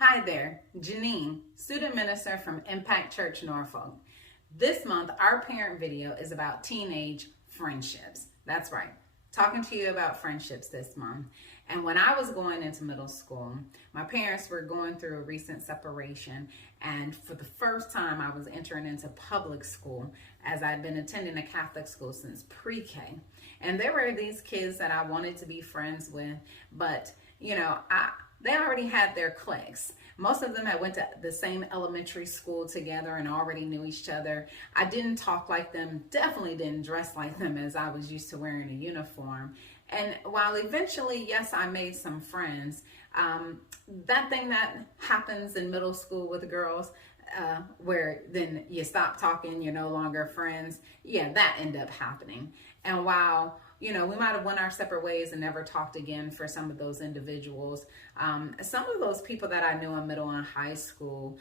Hi there, Janine, student minister from Impact Church Norfolk. This month, our parent video is about teenage friendships. That's right, talking to you about friendships this month. And when I was going into middle school, my parents were going through a recent separation. And for the first time, I was entering into public school as I'd been attending a Catholic school since pre-K. And there were these kids that I wanted to be friends with, but they already had their cliques. Most of them had went to the same elementary school together and already knew each other. I didn't talk like them, definitely didn't dress like them as I was used to wearing a uniform. And while eventually, yes, I made some friends, that thing that happens in middle school with girls, where then you stop talking, you're no longer friends, that ended up happening. And while we might have went our separate ways and never talked again for some of those individuals. Some of those people that I knew in middle and high school,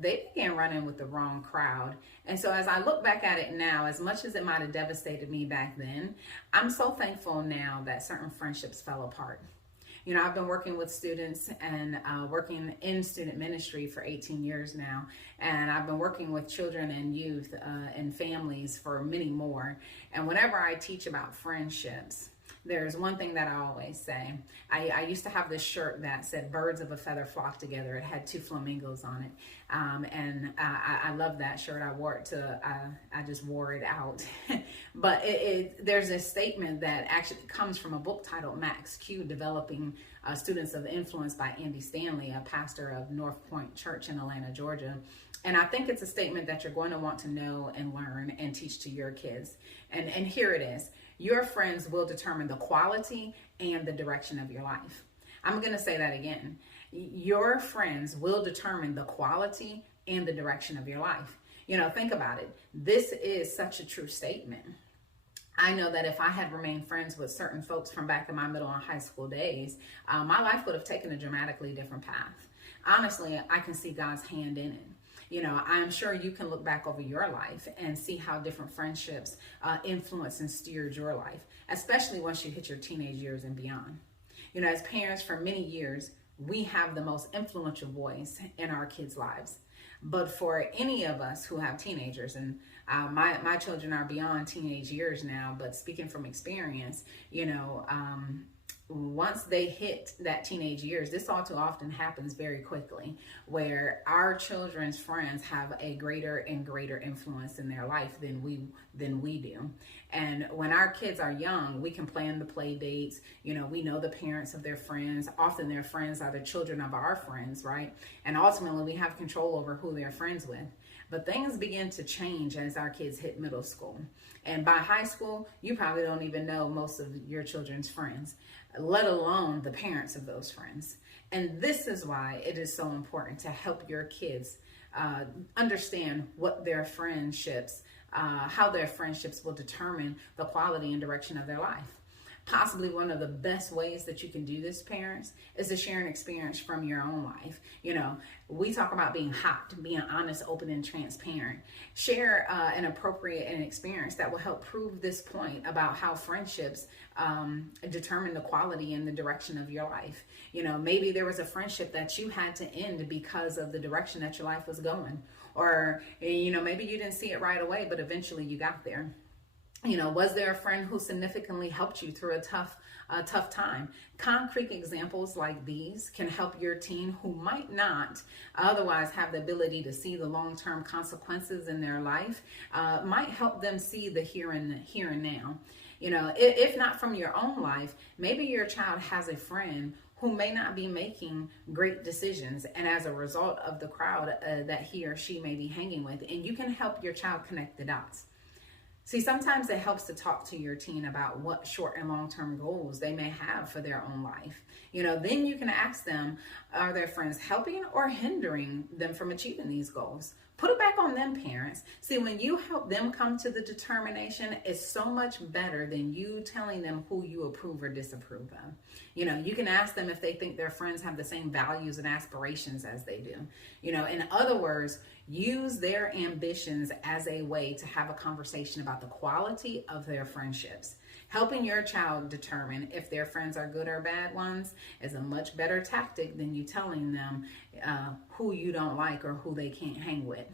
they began running with the wrong crowd. And so as I look back at it now, as much as it might have devastated me back then, I'm so thankful now that certain friendships fell apart. I've been working with students and working in student ministry for 18 years now. And I've been working with children and youth and families for many more. And whenever I teach about friendships, there's one thing that I always say. I used to have this shirt that said birds of a feather flock together. It had two flamingos on it. And I love that shirt. I wore it I just wore it out. But there's a statement that actually comes from a book titled Max Q, Developing Students of Influence by Andy Stanley, a pastor of North Point Church in Atlanta, Georgia. And I think it's a statement that you're going to want to know and learn and teach to your kids. And here it is. Your friends will determine the quality and the direction of your life. I'm going to say that again. Your friends will determine the quality and the direction of your life. Think about it. This is such a true statement. I know that if I had remained friends with certain folks from back in my middle and high school days, my life would have taken a dramatically different path. Honestly, I can see God's hand in it. I'm sure you can look back over your life and see how different friendships influence and steered your life, especially once you hit your teenage years and beyond. As parents for many years, we have the most influential voice in our kids' lives. But for any of us who have teenagers, and my children are beyond teenage years now, but speaking from experience, once they hit that teenage years, this all too often happens very quickly, where our children's friends have a greater and greater influence in their life than we do. And when our kids are young, we can plan the play dates. We know the parents of their friends. Often their friends are the children of our friends, right? And ultimately, we have control over who they're friends with. But things begin to change as our kids hit middle school. And by high school, you probably don't even know most of your children's friends, let alone the parents of those friends. And this is why it is so important to help your kids understand what their friendships, how their friendships will determine the quality and direction of their life. Possibly one of the best ways that you can do this, parents, is to share an experience from your own life. We talk about being hot, being honest, open, and transparent. Share an appropriate experience that will help prove this point about how friendships determine the quality and the direction of your life. Maybe there was a friendship that you had to end because of the direction that your life was going. Or, maybe you didn't see it right away, but eventually you got there. Was there a friend who significantly helped you through a tough time? Concrete examples like these can help your teen who might not otherwise have the ability to see the long-term consequences in their life, might help them see the here and now. If not from your own life, maybe your child has a friend who may not be making great decisions, and as a result of the crowd that he or she may be hanging with, and you can help your child connect the dots. See, sometimes it helps to talk to your teen about what short and long-term goals they may have for their own life. Then you can ask them, are their friends helping or hindering them from achieving these goals? Put it back on them, parents. See, when you help them come to the determination, it's so much better than you telling them who you approve or disapprove of. You can ask them if they think their friends have the same values and aspirations as they do. In other words, use their ambitions as a way to have a conversation about about the quality of their friendships. Helping your child determine if their friends are good or bad ones is a much better tactic than you telling them who you don't like or who they can't hang with.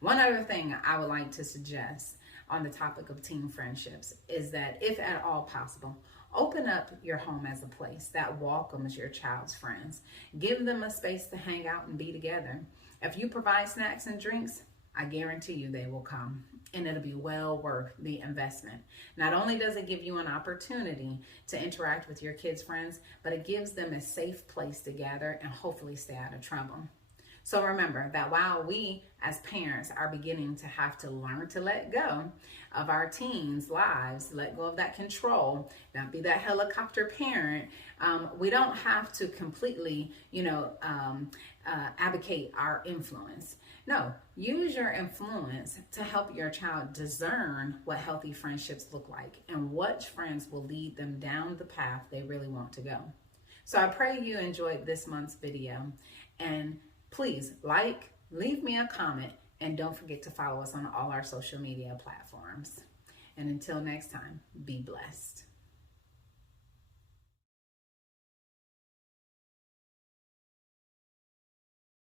One other thing I would like to suggest on the topic of teen friendships is that, if at all possible, open up your home as a place that welcomes your child's friends. Give them a space to hang out and be together. If you provide snacks and drinks, I guarantee you they will come, and it'll be well worth the investment. Not only does it give you an opportunity to interact with your kids' friends, but it gives them a safe place to gather and hopefully stay out of trouble. So remember that while we as parents are beginning to have to learn to let go of our teens' lives, let go of that control, not be that helicopter parent, we don't have to completely, abdicate our influence. No, use your influence to help your child discern what healthy friendships look like and which friends will lead them down the path they really want to go. So I pray you enjoyed this month's video, and please leave me a comment, and don't forget to follow us on all our social media platforms. And until next time, be blessed.